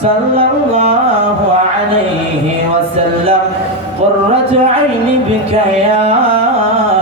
صلى الله عليه وسلم قرة عيني بك يا